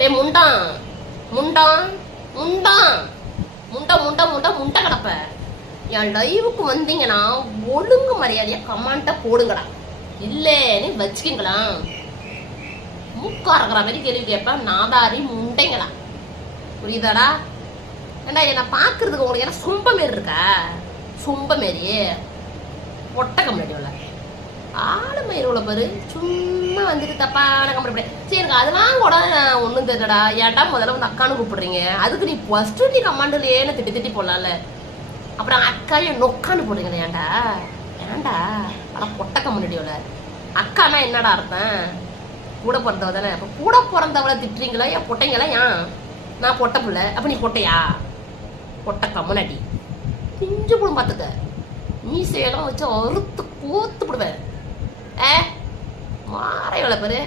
டேய் முண்டான் முண்டான் முண்டான் முண்டை முண்டை முண்டை முண்டை கிடப்ப. என் லைவுக்கு வந்தீங்கன்னா ஒழுங்கு மரியாதையா கமெண்ட்டை போடுங்கடா, இல்லைன்னு வச்சுக்கிங்களா மூக்கா இருக்கிற மாதிரி கேள்வி கேட்பேன். நாதாரி முண்டைங்களா, புரியுதாடா? ஏண்டா என்னை பார்க்கறதுக்கு உங்களுக்கு என்ன சும்ப மாரி இருக்கா? சும்ப மாரி ஒட்டக்க முன்னாடி உள்ள ஆளு மயிறு உள்ள பாரு, சும்மா வந்துட்டு தப்பான கமெண்ட். சரி எனக்கு அதெல்லாம் கூட ஒன்றும் தெரியலடா. ஏன்டா முதல்ல வந்து அக்கானு கூப்பிடுறீங்க? அதுக்கு நீ ஃபர்ஸ்ட்டு நீ கமெண்ட்லேயே திட்டி திட்டி போடலாம்ல. அப்புறம் அக்காவே நொக்கான்னு போடுறீங்களே, ஏன்டா ஏன்டா? ஆனால் பொட்டக்க முன்னாடி உள்ள அக்கானா என்னடா அர்த்தம்? கூட பிறந்தவ தானே. அப்போ கூட பிறந்தவளை திட்டுறீங்களா? ஏன் பொட்டைங்களா? ஏன் நான் பொட்டை பிள்ளை, அப்போ நீ பொட்டையா? பொட்டக்கா முன்னாடி பிஞ்சு போடும் பார்த்துக்க. நீ சேலம் வச்சு அறுத்து கோத்து போடுவேன். மாற எவ்வளோ பேரு